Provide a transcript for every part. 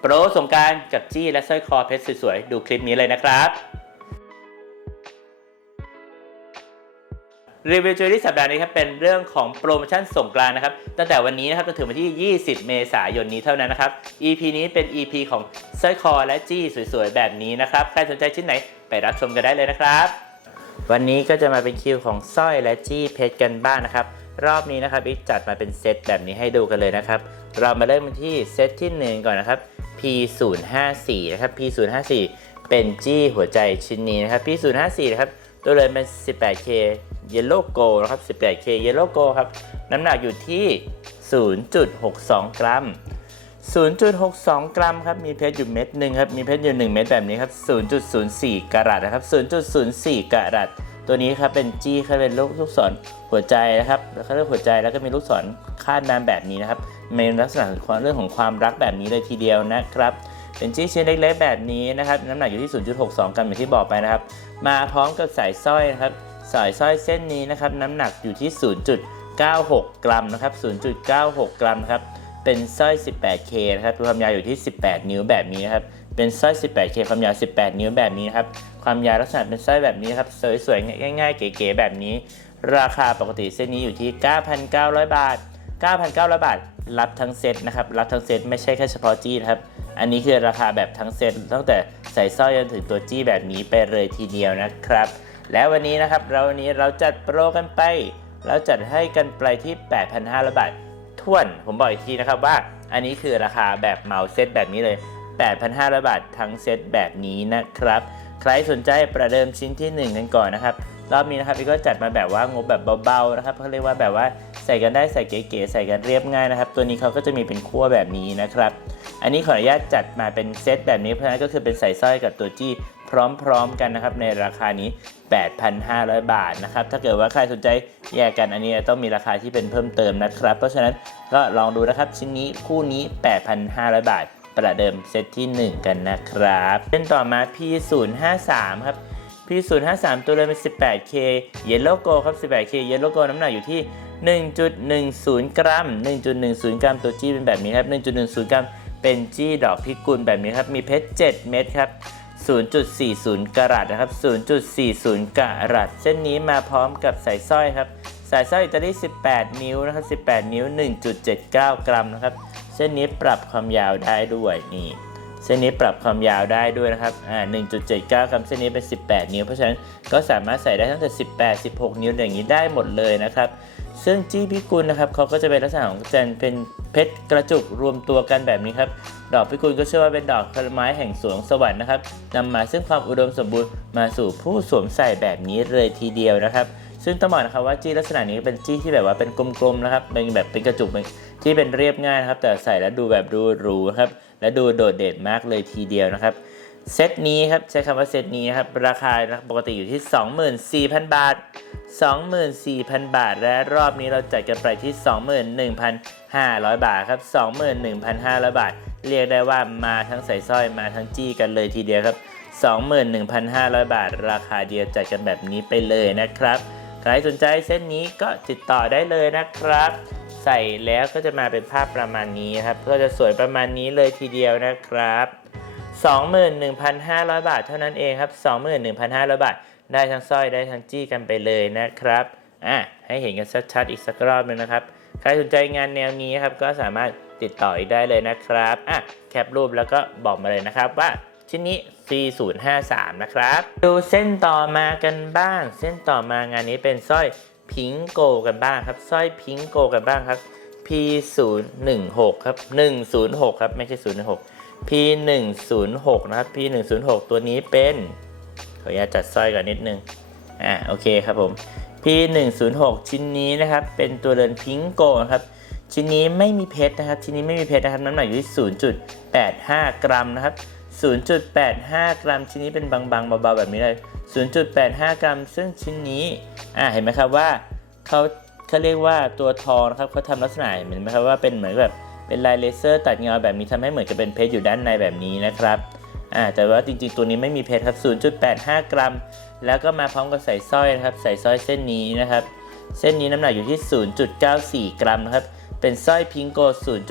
โปรสงการกับจี้และสร้อยคอเพชรสวยๆ ดูคลิปนี้เลยนะครับ รีวิวจูรี่สัปดาห์นี้ครับเป็นเรื่องของโปรโมชั่นสงกรานนะครับ ตั้งแต่วันนี้นะครับจนถึงวันที่ 20 เมษายนนี้เท่านั้นนะครับ EP นี้เป็น EP ของสร้อยคอและจี้สวยๆ แบบนี้นะครับ ใครสนใจชิ้นไหนไปรับชมกันได้เลยนะครับ วันนี้ก็จะมาเป็นคิวของสร้อยและจี้เพชรกันบ้างนะครับรอบนี้นะครับบิ๊กจัดมาเป็นเซตแบบนี้ให้ดูกันเลยนะครับ เรามาเริ่มกันที่เซตที่ 1 ก่อนนะครับ P054 นะครับ P054 เป็นจี้หัวใจชิ้นนี้นะครับ P054 นะครับตัวเลยเป็น 18K Yellow Gold นะครับ 18K Yellow Gold ครับ น้ำหนักอยู่ที่ 0.62 กรัม 0.62 กรัมครับ มีเพชรอยู่เม็ดหนึ่งครับ มีเพชรอยู่ 1 เม็ดแบบนี้ครับ 0.04กะรัตนะครับ 0.04กะรัตตัวนี้ครับเป็นจี้เขาเป็นลูกลูกศรหัวใจนะครับแล้วเขาเรียกหัวใจแล้วก็มีลูกศรคาดน้ำแบบนี้นะครับ ในลักษณะของเรื่องของความรักแบบนี้เลยทีเดียวนะครับเป็นจี้ชิ้นเล็กๆแบบนี้นะครับน้ำหนักอยู่ที่ 0.62 กรัมอย่างที่บอกไปนะครับ มาพร้อมกับสายสร้อยนะครับสายสร้อยเส้นนี้นะครับน้ำหนักอยู่ที่ 0.96 กรัมนะครับ 0.96 กรัมครับเป็นสร้อย 18K นะครับความยาวอยู่ที่ 18 นิ้วแบบนี้นะครับเป็นสร้อย 18K ความยาว 18 นิ้วแบบนี้นะครับความยาวลักษณะเป็นสร้อยแบบนี้ครับสวยๆง่ายๆเก๋ๆแบบนี้ ราคาปกติเส้นนี้อยู่ที่ 9,900 บาท 9,900 บาท รับทั้งเซตนะครับ รับทั้งเซตไม่ใช่แค่เฉพาะจี้นะครับ อันนี้คือราคาแบบทั้งเซตตั้งแต่ใส่สร้อยจนถึงตัวจี้แบบนี้ไปเลยทีเดียวนะครับ แล้ววันนี้นะครับเราวันนี้เราจัดโปรกันไป เราจัดให้กันไปที่ 8,500 บาทท่วน ผมบอกอีกทีนะครับว่า อันนี้คือราคาแบบเหมาเซตแบบนี้เลย 8,500 บาททั้งเซตแบบนี้นะครับ ใครสนใจประเดิมชิ้นที่ 1 กันก่อนนะครับ รอบนี้นะครับพี่ก็จัดมาแบบว่างบแบบเบาๆนะครับเขาเรียกว่าแบบว่า ใส่กันได้ใส่เก๋ๆใส่กันเรียบง่ายนะครับ ตัวนี้เขาก็จะมีเป็นขั้วแบบนี้นะครับ อันนี้ขออนุญาตจัดมาเป็นเซตแบบนี้เพราะฉะนั้นก็คือเป็นใส่สร้อยกับตัวจี้พร้อมๆกันนะครับในราคานี้ 8,500 บาทนะครับ ถ้าเกิดว่าใครสนใจแยกกันอันนี้ต้องมีราคาที่เป็นเพิ่มเติมนะครับ เพราะฉะนั้นก็ลองดูนะครับชิ้นนี้คู่นี้ 8,500 บาท ประเดิมเซตที่ 1 กันนะครับเส้นต่อมา P053 ครับ P053 ตัวเลยเป็น 18K Yellow Go ครับ 18K Yellow Go น้ำหนักอยู่ที่ 1.10 กรัม 1.10 กรัมตัวจี้เป็นแบบนี้ครับ 1.10 กรัมเป็นจี้ดอกพิกุลแบบนี้ครับ มีเพชร 7 เม็ดครับ 0.40 กรัตนะครับ 0.40 กรัตเส้นนี้มาพร้อมกับสายสร้อยครับ สายสร้อยอิตาลี 18 นิ้วนะครับ 18 นิ้ว 1.79 กรัมนะครับ เส้นนี้ปรับความยาวได้ด้วยนี่ เส้นนี้ปรับความยาวได้ด้วยนะครับอ่า1.79กรัมเส้นนี้เป็น 18 นิ้ว เพราะฉะนั้นก็สามารถใส่ได้ตั้งแต่ 18 16 นิ้วอย่างนี้ได้หมดเลยนะครับ ซึ่งจี้พิกุลนะครับเขาก็จะเป็นลักษณะของจันเป็นเพชรกระจุกรวมตัวกันแบบนี้ครับ ดอกพิกุลก็เชื่อว่าเป็นดอกผลไม้แห่งสวงสวรรค์นะครับนำมาซึ่งความอุดมสมบูรณ์มาสู่ผู้สวมใส่แบบนี้เลยทีเดียวนะครับ ซึ่งต้องบอกนะครับว่าจี้ลักษณะนี้เป็นจี้ที่แบบว่าเป็นกลมๆนะครับเป็นแบบเป็นกระจุกเป็นที่เป็นเรียบง่ายนะครับ แต่ใส่แล้วดูแบบดูหรูครับและดูโดดเด่นมากเลยทีเดียวนะครับเซตนี้ครับใช้คำว่าเซตนี้ครับราคาปกติอยู่ที่ 24,000 บาท 24,000 บาท และรอบนี้เราจัดกันไปที่ 21,500 บาทครับ 21,500 บาท เรียกได้ว่ามาทั้งใส่สร้อยมาทั้งจี้กันเลยทีเดียวครับ 21,500 บาท ราคาเดียวจัดกันแบบนี้ไปเลยนะครับ ใครสนใจเส้นนี้ก็ติดต่อได้เลยนะครับ ใส่แล้วก็จะมาเป็นภาพประมาณนี้ครับ ก็จะสวยประมาณนี้เลยทีเดียวนะครับ 21,500 บาทเท่านั้นเองครับ 21,500 บาท ได้ทั้งสร้อยได้ทั้งจี้กันไปเลยนะครับอะให้เห็นกันชัดๆอีกสักรอบหนึงนะครับ ใครสนใจงานแนวนี้ครับก็สามารถติดต่อได้เลยนะครับอะแคปรูปแล้วก็บอกมาเลยนะครับว่าชิ้นนี้ 4053 นะครับ ดูเส้นต่อมากันบ้าง เส้นต่อมางานนี้เป็นสร้อยพิงโกกันบ้างครับสร้อยพิงโกกันบ้างครับ P016 ครับ 106 ครับไม่ใช่ 016 P106 นะครับ P106 ตัวนี้เป็นขออนุญาตจัดสร้อยก่อนนิดนึงอ่าโอเคครับผม P106 ชิ้นนี้นะครับ เป็นตัวเรือนพิงโกนะครับชิ้นนี้ไม่มีเพชรนะครับ ชิ้นนี้ไม่มีเพชรนะครับ น้ำหนักอยู่ที่ 0.85 กรัมนะครับ 0.85 กรัมชิ้นนี้เป็นบางๆเบาๆแบบนี้เลย 0.85 กรัม ซึ่งชิ้นนี้อ่าเห็นไหมครับว่าเขาเขาเรียกว่าตัวทองนะครับเขาทำลักษณะเห็นไหมครับว่าเป็นเหมือนแบบเป็นลายเลเซอร์ตัดเงาแบบนี้ทำให้เหมือนกับเป็นเพชรอยู่ด้านในแบบนี้นะครับอ่าแต่ว่าจริงๆตัวนี้ไม่มีเพชรครับ 0.85 กรัม แล้วก็มาพร้อมกับใส่สร้อยนะครับใส่สร้อยเส้นนี้นะครับ เส้นนี้น้ำหนักอยู่ที่ 0.94 กรัมนะครับ เป็นสร้อยพิงโก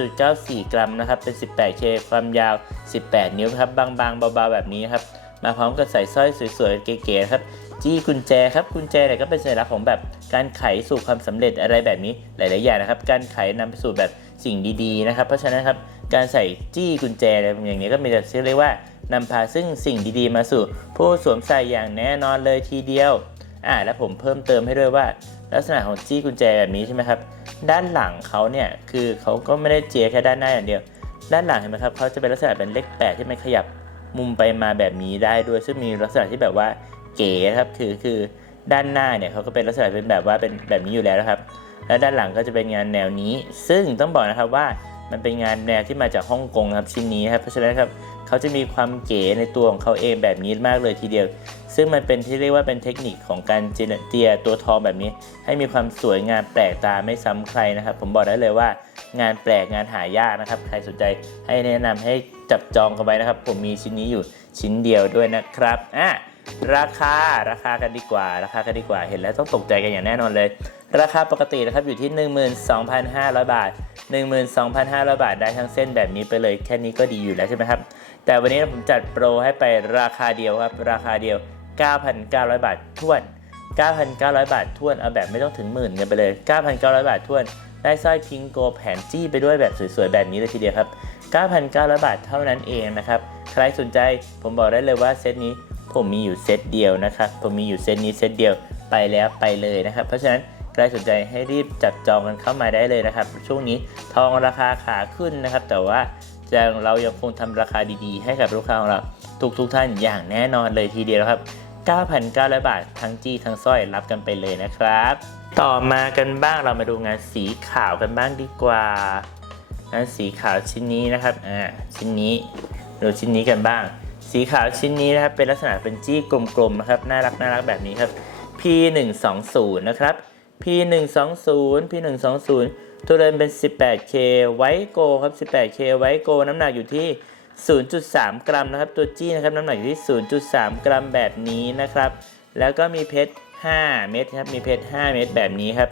0.94 กรัมนะครับ เป็น 18K ความยาว 18 นิ้วครับ บางๆ เบาๆ แบบนี้ครับ มาพร้อมกับใส่สร้อยสวยๆ เก๋ๆครับ จี้กุญแจครับ กุญแจเนี่ยก็เป็นสัญลักษณ์ของแบบการไขสู่ความสำเร็จอะไรแบบนี้ หลายๆ อย่างนะครับ การไขนำไปสู่แบบสิ่งดีๆ นะครับ เพราะฉะนั้นครับ การใส่จี้กุญแจอะไรอย่างนี้ก็มีแต่ชื่อเรียกว่านำพาซึ่งสิ่งดีๆ มาสู่ ผู้สวมใส่อย่างแน่นอนเลยทีเดียว อ่า และผมเพิ่มเติมให้ด้วยว่า ลักษณะของจี้กุญแจแบบนี้ใช่ไหมครับ ด้านหลังเขาเนี่ยคือเขาก็ไม่ได้เจแค่ด้านหน้าอย่างเดียว ด้านหลังเห็นไหมครับเขาจะเป็นลักษณะเป็นเลขแปดที่มันขยับมุมไปมาแบบนี้ได้ด้วยซึ่งมีลักษณะที่แบบว่าเก๋ครับคือคือด้านหน้าเนี่ยเขาก็เป็นลักษณะเป็นแบบว่าเป็นแบบนี้อยู่แล้วนะครับ และด้านหลังก็จะเป็นงานแนวนี้ ซึ่งต้องบอกนะครับว่า มันเป็นงานแนวที่มาจากฮ่องกงครับชิ้นนี้ครับเพราะฉะนั้นครับเขาจะมีความเก๋ในตัวของเขาเองแบบนี้มากเลยทีเดียว ซึ่งมันเป็นที่เรียกว่าเป็นเทคนิคของการเจเนเตียตัวทองแบบนี้ ให้มีความสวยงามแปลกตาไม่ซ้ำใครนะครับ ผมบอกได้เลยว่างานแปลกงานหายากนะครับ ใครสนใจให้แนะนำให้จับจองกันไว้นะครับ ผมมีชิ้นนี้อยู่ชิ้นเดียวด้วยนะครับอะ ราคาราคากันดีกว่า ราคากันดีกว่า เห็นแล้วต้องตกใจกันอย่างแน่นอนเลย ราคาปกตินะครับอยู่ที่ 12,500 บาท 12,500 บาทได้ทั้งเส้นแบบนี้ไปเลยแค่นี้ก็ดีอยู่แล้วใช่ไหมครับ แต่วันนี้ผมจัดโปรให้ไปราคาเดียวครับ ราคาเดียว 9,900 บาทท้วน 9,900 บาททวนเอาแบบไม่ต้องถึงหมื่นกันไปเลย 9,900 บาททวนได้สร้อยพิงโกแผนจี้ไปด้วยแบบสวยๆ แบบนี้เลยทีเดียวครับ 9,900 บาทเท่านั้นเองนะครับ ใครสนใจผมบอกได้เลยว่าเซตนี้ ผมมีอยู่เซตเดียวนะครับผมมีอยู่เซตนี้เซตเดียวไปแล้วไปเลยนะครับ เพราะฉะนั้นใครสนใจให้รีบจับจองกันเข้ามาได้เลยนะครับ ช่วงนี้ทองราคาขาขึ้นนะครับ แต่ว่าจะเรายังคงทำราคาดีๆ ให้กับลูกค้าของเราทุกทุกท่านอย่างแน่นอนเลยทีเดียวครับ 9,900 บาททั้งจี้ทั้งสร้อยรับกันไปเลยนะครับ ต่อมากันบ้างเรามาดูงานสีขาวกันบ้างดีกว่า งานสีขาวชิ้นนี้นะครับอ่าชิ้นนี้ดูชิ้นนี้กันบ้าง สีขาวชิ้นนี้นะครับเป็นลักษณะเป็นจี้กลมๆนะครับน่ารักน่ารักแบบนี้ครับ P120 นะครับ P120 P120 ตัวเดินเป็น 18K ไวโกครับ 18K ไวโกน้ำหนักอยู่ที่ 0.3 กรัมนะครับ ตัวจี้นะครับน้ำหนักอยู่ที่ 0.3 กรัมแบบนี้นะครับ แล้วก็มีเพชร 5 เม็ดครับ มีเพชร 5 เม็ดแบบนี้ครับ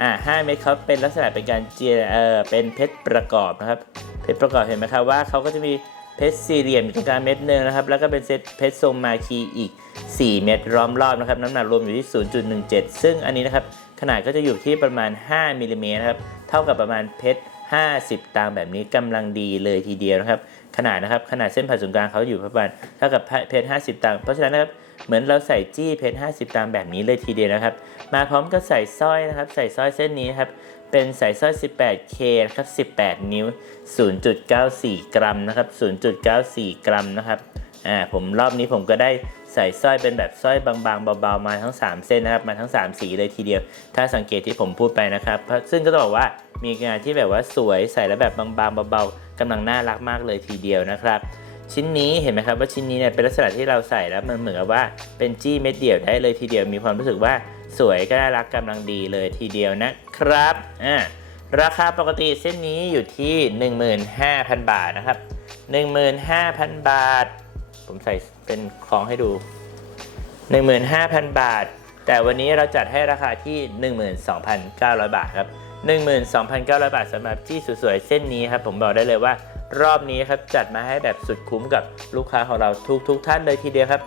อ่า 5 เม็ดเขาเป็นลักษณะเป็นการเจียเออเป็นเพชรประกอบนะครับ เพชรประกอบเห็นไหมครับว่าเขาก็จะมี เพชรสี่เหลี่ยมอยู่ตรงกลางเม็ดหนึ่งนะครับ แล้วก็เป็นเซตเพชรทรงมาคีอีก 4 เม็ดล้อมรอบนะครับ น้ำหนักรวมอยู่ที่ 0.17 ซึ่งอันนี้นะครับ ขนาดก็จะอยู่ที่ประมาณ 5มิลลิเมตรนะครับ เท่ากับประมาณเพชร 50 ตางแบบนี้กำลังดีเลยทีเดียวนะครับ ขนาดนะครับ ขนาดเส้นผ่าศูนย์กลางเขาอยู่ประมาณเท่ากับเพชร 50ตังเพราะฉะนั้นนะครับ เหมือนเราใส่จี้เพชร 50ตังแบบนี้เลยทีเดียวนะครับ มาพร้อมกับใส่สร้อยนะครับ ใส่สร้อยเส้นนี้นครับ เป็นใส่สร้อย 18K นะครับ 18 นิ้ว 0.94 กรัมนะครับ 0.94 กรัมนะครับ อ่า ผมรอบนี้ผมก็ได้ใส่สร้อยเป็นแบบสร้อยบางๆเบาๆมาทั้ง 3 เส้นนะครับ มาทั้ง 3 สีเลยทีเดียว ถ้าสังเกตที่ผมพูดไปนะครับ ซึ่งก็ต้องบอกว่ามีงานที่แบบว่าสวยใส่แล้วแบบบางๆเบาๆกำลังน่ารักมากเลยทีเดียวนะครับชิ้นนี้เห็นไหมครับว่าชิ้นนี้เนี่ยเป็นลักษณะที่เราใส่แล้วมันเหมือนกับว่าเป็นจี้เม็ดเดี่ยวได้เลยทีเดียวมีความรู้สึกว่า สวยก็น่ารักกำลังดีเลยทีเดียวนะครับอ่าราคาปกติเส้นนี้อยู่ที่ 15,000 บาทนะครับ 15,000 บาท ผมใส่เป็นคล้องให้ดู 15,000 บาท แต่วันนี้เราจัดให้ราคาที่ 12,900 บาทครับ 12,900 บาทสำหรับที่สวยๆเส้นนี้ครับ ผมบอกได้เลยว่ารอบนี้ครับจัดมาให้แบบสุดคุ้มกับลูกค้าของเราทุกทุกๆท่านเลยทีเดียวครับ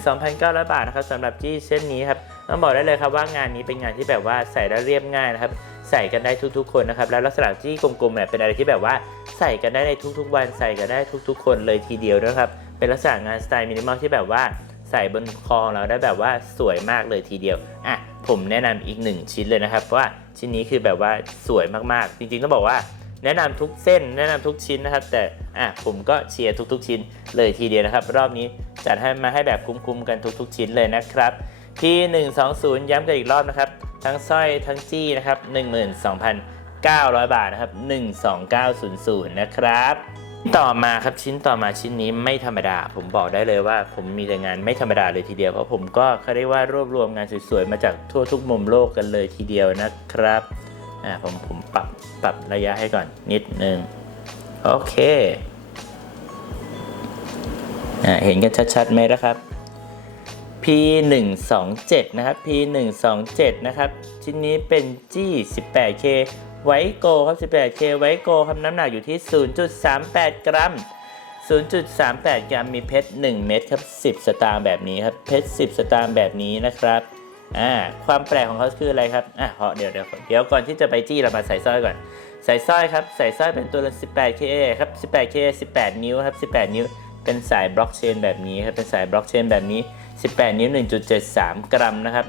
12,900 บาทนะครับสำหรับที่เส้นนี้ครับ ต้องบอกได้เลยครับว่างานนี้เป็นงานที่แบบว่าใส่แล้วเรียบง่ายนะครับ ใส่กันได้ทุกๆ คนนะครับ แล้วลักษณะที่กลมๆเนี่ยเป็นอะไรที่แบบว่าใส่กันได้ในทุกๆ วันใส่กันได้ทุก ๆ คนเลยทีเดียวนะครับ เป็นลักษณะงานสไตล์มินิมอลที่แบบว่าใส่บนคอเราได้แบบว่าสวยมากเลยทีเดียว อะ ผมแนะนำอีกหนึ่งชิ้นเลยนะครับเพราะว่าชิ้นนี้คือแบบว่าสวยมากๆ จริงๆต้องบอกว่าแนะนำทุกเส้นแนะนำทุกชิ้นนะครับ แต่อะผมก็เชียร์ทุก ๆ ชิ้นเลยทีเดียวนะครับ รอบนี้จัดให้มาให้แบบคุ้มๆกันทุก ๆ ชิ้นเลยนะครับ ที่120 ย้ำกันอีกรอบนะครับ ทั้งสร้อยทั้งจี้นะครับ12,900 บาทนะครับ 12900 นะครับ ต่อมาครับชิ้นต่อมาชิ้นนี้ไม่ธรรมดา ผมบอกได้เลยว่า ผมมีแต่งานไม่ธรรมดาเลยทีเดียว เพราะผมก็เขาเรียกว่ารวบรวมงานสวยๆ มาจากทั่วทุกมุมโลกกันเลยทีเดียวนะครับอ่าผมผมปรับปรับระยะให้ก่อนนิดนึงโอเคอ่าเห็นกันชัดๆไหมนะครับ P127 นะครับ P127 นะครับ ชิ้นนี้เป็นจี้ 18K ไวโกครับ 18K ไวโกครับน้ำหนักอยู่ที่ 0.38 กรัม 0.38 กรัมมีเพชร 1 เม็ดครับ 10 สตางค์แบบนี้ครับ เพชร 10 สตางค์แบบนี้นะครับ อ่า ความแปลกของเขาคืออะไรครับ อะเพราะเดี๋ยวเดี๋ยวเดี๋ยวก่อนที่จะไปจี้เรามาใส่สร้อยก่อน ใส่สร้อยครับ ใส่สร้อยเป็นตัวละ 18K ครับ 18K 18 นิ้วครับ 18 นิ้ว เป็นสายบล็อกเชนแบบนี้ครับ เป็นสายบล็อกเชนแบบนี้ 18 นิ้ว 1.73 กรัมนะครับ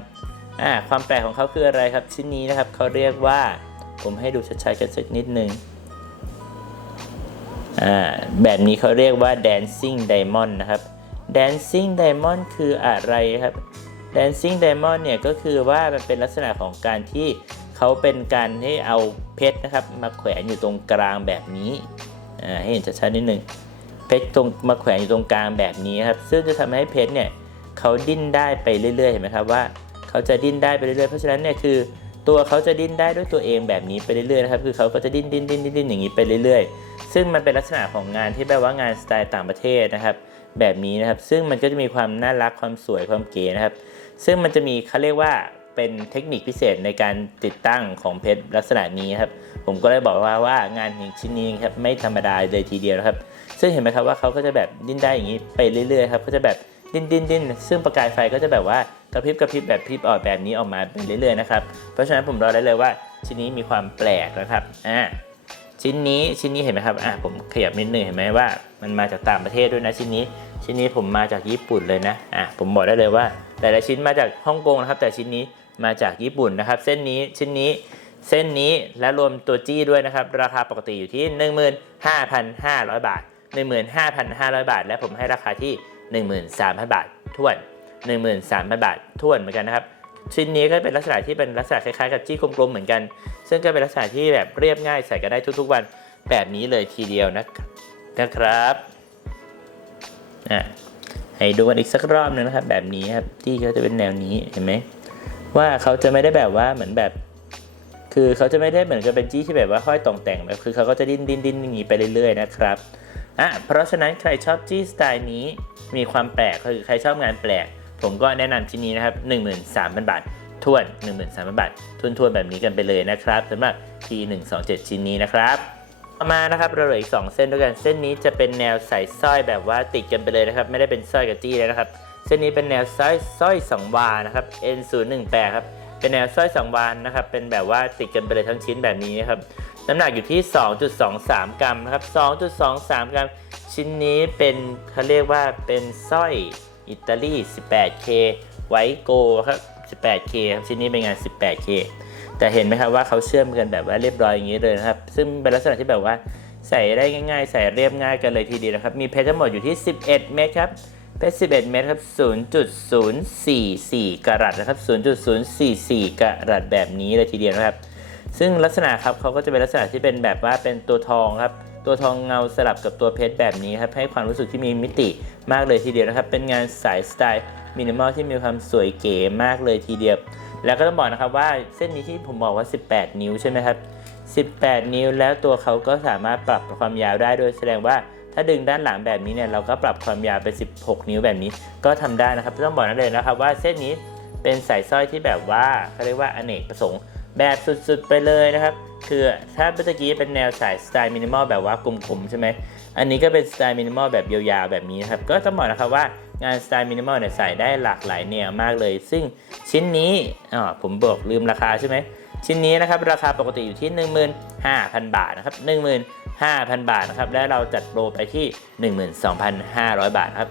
อ่าความแปลกของเขาคืออะไรครับชิ้นนี้นะครับเขาเรียกว่าผมให้ดูชัดๆกันสักนิดนึงอ่าแบบนี้เขาเรียกว่า dancing diamond นะครับ dancing diamond คืออะไรครับ dancing diamond เนี่ยก็คือว่ามันเป็นลักษณะของการที่เขาเป็นการให้เอาเพชรนะครับ มาแขวนอยู่ตรงกลางแบบนี้ให้เห็นชัดๆนิดนึงเพชรตรงมาแขวนอยู่ตรงกลางแบบนี้ครับ ซึ่งจะทำให้เพชรเนี่ย เขาดิ้นได้ไปเรื่อยๆเห็นไหมครับว่าเขาจะดิ้นได้ไปเรื่อยๆเพราะฉะนั้นเนี่ยคือ ตัวเขาจะดิ้นได้ด้วยตัวเองแบบนี้ไปเรื่อยๆนะครับคือเขาก็จะดิ้นดิ้นดิ้นดิ้นอย่างนี้ไปเรื่อย ๆ ซึ่งมันเป็นลักษณะของงานที่แบบว่างานสไตล์ต่างประเทศนะครับ แบบนี้นะครับซึ่งมันก็จะมีความน่ารักความสวยความเก๋นะครับ ซึ่งมันจะมีเขาเรียกว่าเป็นเทคนิคพิเศษในการติดตั้งของเพชรลักษณะนี้ครับ ผมก็เลยบอกว่าว่างานชิ้นนี้ครับไม่ธรรมดาเลยทีเดียวนะครับ ซึ่งเห็นไหมครับว่าเขาก็จะแบบดิ้นได้อย่างนี้ไปเรื่อยๆครับก็จะแบบ ดิ้นดิ้นดิ้นซึ่งประกายไฟก็จะแบบว่ากระพริบกระพริบแบบพริบออกแบบนี้ออกมาไปเรื่อยๆนะครับ เพราะฉะนั้นผมรอได้เลยว่าชิ้นนี้มีความแปลกนะครับอ่าชิ้นนี้ชิ้นนี้เห็นไหมครับอะผมขยับนิดนึงเห็นไหมว่า มันมาจากต่างประเทศด้วยนะชิ้นนี้ ชิ้นนี้ผมมาจากญี่ปุ่นเลยนะอะผมบอกได้เลยว่า แต่ละชิ้นมาจากฮ่องกงนะครับ แต่ชิ้นนี้มาจากญี่ปุ่นนะครับ เส้นนี้ชิ้นนี้เส้นนี้และรวมตัวจี้ด้วยนะครับ ราคาปกติอยู่ที่ 15,500 บาท 15,500 บาท และผมให้ราคาที่ 13,000 บาททวน 13,000 บาททวนเหมือนกันนะครับ ชิ้นนี้ก็เป็นลักษณะที่เป็นลักษณะคล้ายๆกับจี้กลมๆเหมือนกัน ซึ่งก็เป็นลักษณะที่แบบเรียบง่ายใส่กันได้ทุกๆวันแบบนี้เลยทีเดียวนะนะครับให้ดูกันอีกสักรอบหนึงนะครับ แบบนี้ครับที่เขาจะเป็นแนวนี้เห็นไหมว่าเขาจะไม่ได้แบบว่าเหมือนแบบ คือเขาจะไม่ได้เหมือนกับเป็นจี้ที่แบบว่าห้อยต่องแต่งแบบคือเขาก็จะดิ้นดิ้นดิ้นอย่างนี้ไปเรื่อยๆนะครับ อะเพราะฉะนั้นใครชอบจี้สไตล์นี้มีความแปลกคือใครชอบงานแปลก ผมก็แนะนำชิ้นนี้นะครับ 13,000 บาททวน 13,000 บาททวนทวนแบบนี้กันไปเลยนะครับสำหรับ P127 ชิ้นนี้นะครับต่อมานะครับเราเหลืออีก 2 เส้นด้วยกันเส้นนี้จะเป็นแนวใส่สร้อยแบบว่าติดกันไปเลยนะครับ ไม่ได้เป็นสร้อยกับจี้เลยนะครับ เส้นนี้เป็นแนวสร้อยสร้อยสองวานะครับ N018 ครับเป็นแนวสร้อยสองวานนะครับ เป็นแบบว่าติดกันไปเลยทั้งชิ้นแบบนี้นะครับ น้ำหนักอยู่ที่ 2.23 กรัมนะครับ 2.23 กรัม ชิ้นนี้เป็นเขาเรียกว่าเป็นสร้อยอิตาลี 18K ไวโกครับ 18K ครับ ชิ้นนี้เป็นงาน 18K แต่เห็นไหมครับว่าเขาเชื่อมกันแบบว่าเรียบร้อยอย่างนี้เลยนะครับ ซึ่งเป็นลักษณะที่แบบว่าใส่ได้ง่ายๆ ใส่เรียบง่ายกันเลยทีเดียวนะครับ มีเพชรทั้งหมดอยู่ที่ 11 เม็ดครับ เพชร 11 เม็ดครับ 0.044กะรัตนะครับ 0.044กะรัตแบบนี้เลยทีเดียวนะครับ ซึ่งลักษณะครับเขาก็จะเป็นลักษณะที่เป็นแบบว่าเป็นตัวทองครับ ตัวทองเงาสลับกับตัวเพชรแบบนี้ครับ ให้ความรู้สึกที่มีมิติมากเลยทีเดียวนะครับ เป็นงานสายสไตล์มินิมอลที่มีความสวยเก๋มากเลยทีเดียว แล้วก็ต้องบอกนะครับว่าเส้นนี้ที่ผมบอกว่า 18 นิ้วใช่ไหมครับ 18 นิ้วแล้วตัวเขาก็สามารถปรับความยาวได้โดยแสดงว่าถ้าดึงด้านหลังแบบนี้เนี่ยเราก็ปรับความยาวเป็น 16 นิ้วแบบนี้ก็ทำได้นะครับต้องบอกนั่นเลยนะครับว่าเส้นนี้เป็นสายสร้อยที่แบบว่าเขาเรียกว่าอเนกประสงค์ แบบสุดๆไปเลยนะครับ คือถ้าเมื่อกี้เป็นแนวสายสไตล์มินิมอลแบบว่ากลมๆใช่ไหมอันนี้ก็เป็นสไตล์มินิมอลแบบยาวๆแบบนี้นะครับ ก็ต้องบอกนะครับว่างานสไตล์มินิมอลเนี่ยใส่ได้หลากหลายแนวมากเลย ซึ่งชิ้นนี้อ๋อผมบอกลืมราคาใช่ไหมชิ้นนี้นะครับราคาปกติอยู่ที่ 15,000 บาทนะครับ15,000 บาทนะครับและเราจัดโปรไปที่ 12,500 บาทครับ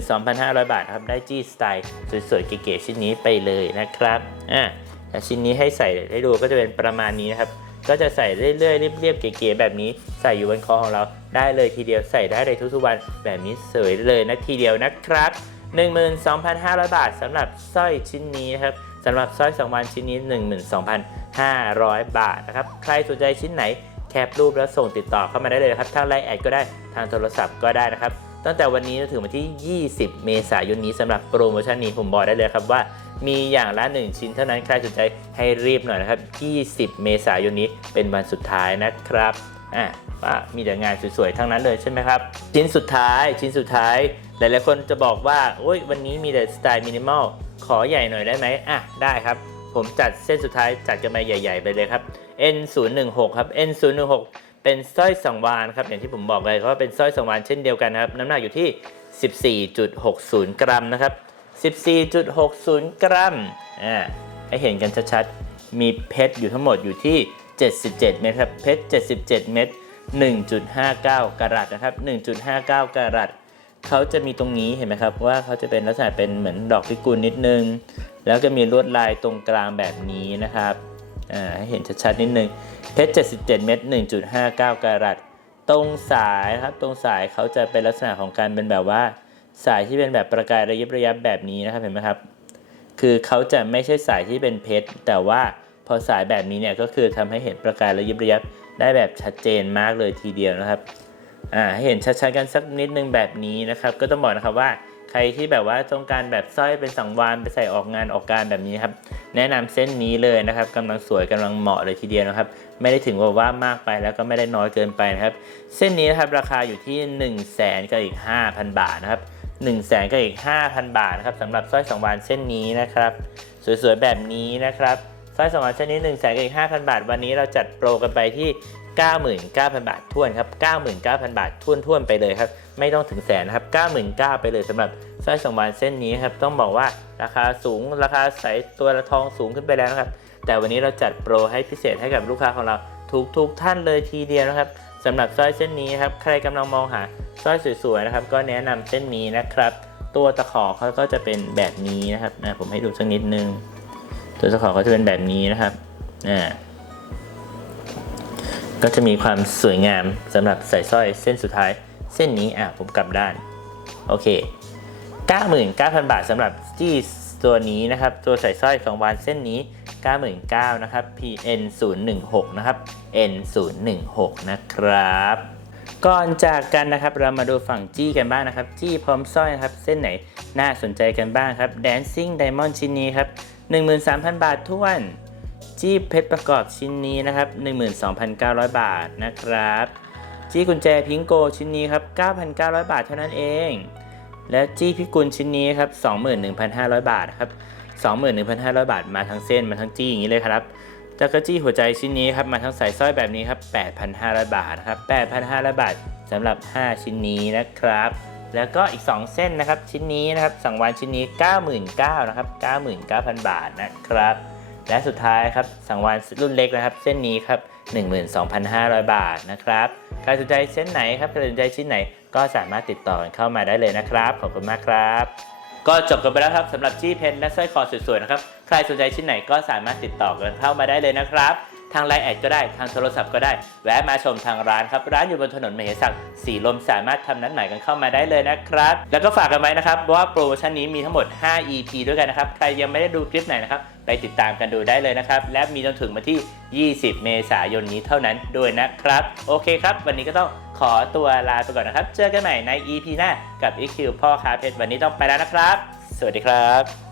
12,500 บาทครับได้จี้สไตล์สวยๆเก๋ๆชิ้นนี้ไปเลยนะครับอ่า แต่ชิ้นนี้ให้ใส่ให้ดูก็จะเป็นประมาณนี้นะครับ ก็จะใส่เรื่อยๆเรียบๆเก๋ๆแบบนี้ใส่อยู่บนคอของเราได้เลยทีเดียวใส่ได้เลยทุกๆวันแบบนี้สวยเลยนะทีเดียวนะครับ 12,500 บาทสำหรับสร้อยชิ้นนี้นะครับสำหรับสร้อยสองวันชิ้นนี้ 12,500 บาทนะครับใครสนใจชิ้นไหนแคปรูปแล้วส่งติดต่อเข้ามาได้เลยครับทางไลน์แอดก็ได้ทางโทรศัพท์ก็ได้นะครับตั้งแต่วันนี้จนถึงวันที่ 20 เมษายนนี้สำหรับโปรโมชั่นนี้ผมบอกได้เลยครับว่า มีอย่างละ 1 ชิ้นเท่านั้นใครสนใจให้รีบหน่อยนะครับ 20 เมษายนนี้เป็นวันสุดท้ายนะครับอะว่ามีแต่งานสวยๆ ทั้งนั้นเลยใช่ไหมครับ ชิ้นสุดท้ายชิ้นสุดท้าย หลายๆคนจะบอกว่าโอ้ยวันนี้มีแต่สไตล์มินิมอลขอใหญ่หน่อยได้ไหมอะได้ครับ ผมจัดเส้นสุดท้ายจัดกันมาใหญ่ ๆ ไปเลยครับ N016 ครับ N016 เป็นสร้อยสังวานครับอย่างที่ผมบอกเลยว่าเป็นสร้อยสังวานเช่นเดียวกันนะครับ น้ำหนักอยู่ที่ 14.60 กรัมนะครับ 14.60 กรัมอ่าให้เห็นกันชัดๆ มีเพชรอยู่ทั้งหมดอยู่ที่ 77 เม็ดครับเพชร 77 เม็ด1.59 กรัตนะครับ 1.59 กรัตเขาจะมีตรงนี้เห็นไหมครับว่าเขาจะเป็นลักษณะเป็นเหมือนดอกพิกุลนิดนึง แล้วก็มีลวดลายตรงกลางแบบนี้นะครับอ่าให้เห็นชัดๆนิดนึงเพชร 77 เม็ด1.59 กรัตตรงสายครับตรงสายเขาจะเป็นลักษณะของการเป็นแบบว่า สายที่เป็นแบบประกายระยิบระยับแบบนี้นะครับเห็นไหมครับ คือเขาจะไม่ใช่สายที่เป็นเพชร แต่ว่าพอสายแบบนี้เนี่ยก็คือทำให้เห็นประกายระยิบระยับได้แบบชัดเจนมากเลยทีเดียวนะครับอ่าให้เห็นชัดๆกันสักนิดนึงแบบนี้นะครับ ก็ต้องบอกนะครับว่าใครที่แบบว่าต้องการแบบสร้อยเป็นสังวานไปใส่ออกงานออกการแบบนี้ครับ แนะนำเส้นนี้เลยนะครับกำลังสวยกำลังเหมาะเลยทีเดียวนะครับ ไม่ได้ถึงกับว่ามากไปแล้วก็ไม่ได้น้อยเกินไปนะครับ เส้นนี้นะครับราคาอยู่ที่ 1 0 0 0 0แสนกับอีก 5,000 บาทนะครับ 1 0 0 0 0แสนกับอีก 5,000 บาทนะครับสำหรับสร้อยสังวานเส้นนี้นะครับสวยๆแบบนี้นะครับสร้อยสังวานเส้นนี้ 1 0 0 0 0แสนกับอีก 5,000 บาท วันนี้เราจัดโปรกันไปที่ 99,000 บาททวนครับ 99,000 บาททวนทวนๆไปเลยครับ ไม่ต้องถึงแสนนะครับ 99,000ไปเลยสำหรับสร้อยสังวานเส้นนี้ครับต้องบอกว่าราคาสูงราคาใสตัวละทองสูงขึ้นไปแล้วครับแต่วันนี้เราจัดโปรให้พิเศษให้กับลูกค้าของเราทุกทุกๆท่านเลยทีเดียวนะครับ สำหรับสร้อยเส้นนี้ครับ ใครกำลังมองหาสร้อยสวยๆนะครับ ก็แนะนำเส้นนี้นะครับ ตัวตะขอเขาก็จะเป็นแบบนี้นะครับนะผมให้ดูสักนิดนึง ตัวตะขอเขาจะเป็นแบบนี้นะครับอ่าก็จะมีความสวยงามสำหรับใส่สร้อยเส้นสุดท้าย เส้นนี้อะผมกลับด้านโอเค 99,000 บาทสำหรับจี้ตัวนี้นะครับ ตัวใส่สร้อยของวานเส้นนี้ 99,000นะครับ PN 0 1 6นะครับ N 0 1 6นะครับ ก่อนจากกันนะครับเรามาดูฝั่งจี้กันบ้างนะครับ จี้พร้อมสร้อยนะครับ เส้นไหนน่าสนใจกันบ้างครับ Dancing Diamond ชิ้นนี้ครับ 13,000 บาทท้วนจี้เพชรประกอบชิ้นนี้นะครับ 12,900 บาทนะครับ จี้กุญแจพิงโกชิ้นนี้ครับ 9,900 บาทเท่านั้นเอง และจี้พิกุลชิ้นนี้ครับ 21,500 บาทครับ 21,500 บาทมาทั้งเส้นมาทั้งจี้อย่างนี้เลยครับแล้วก็จี้หัวใจชิ้นนี้ครับมาทั้งสายสร้อยแบบนี้ครับ 8,500 บาทครับ 8,500 บาทสำหรับ 5 ชิ้นนี้นะครับ แล้วก็อีก 2 เส้นนะครับ ชิ้นนี้นะครับสังวานชิ้นนี้ 99,000นะครับ99,000 บาทนะครับ และสุดท้ายครับสังวานรุ่นเล็กนะครับ เส้นนี้ครับ 12,500 บาทนะครับใครสนใจเส้นไหนครับใครสนใจชิ้นไหนก็สามารถติดต่อเข้ามาได้เลยนะครับ ขอบคุณมากครับ ก็จบกันไปแล้วครับสำหรับจี้เพชรและสร้อยคอสวยๆนะครับใครสนใจชิ้นไหนก็สามารถติดต่อกันเข้ามาได้เลยนะครับทางไลน์แอดก็ได้ทางโทรศัพท์ก็ได้ แวะมาชมทางร้านครับ ร้านอยู่บนถนนมเหสักสีลมสามารถทำนัดหมายกันเข้ามาได้เลยนะครับ แล้วก็ฝากกันไว้นะครับว่าโปรโมชั่นนี้มีทั้งหมด 5 EP ด้วยกันนะครับ ใครยังไม่ได้ดูคลิปไหนนะครับ ไปติดตามกันดูได้เลยนะครับ และมีจนถึงวันที่ 20 เมษายนนี้เท่านั้นด้วยนะครับ โอเคครับ วันนี้ก็ต้อง ขอตัวลาไปก่อนนะครับ เจอกันใหม่ใน EP หน้ากับ EQ พ่อค้าเพชรวันนี้ต้องไปแล้วนะครับ สวัสดีครับ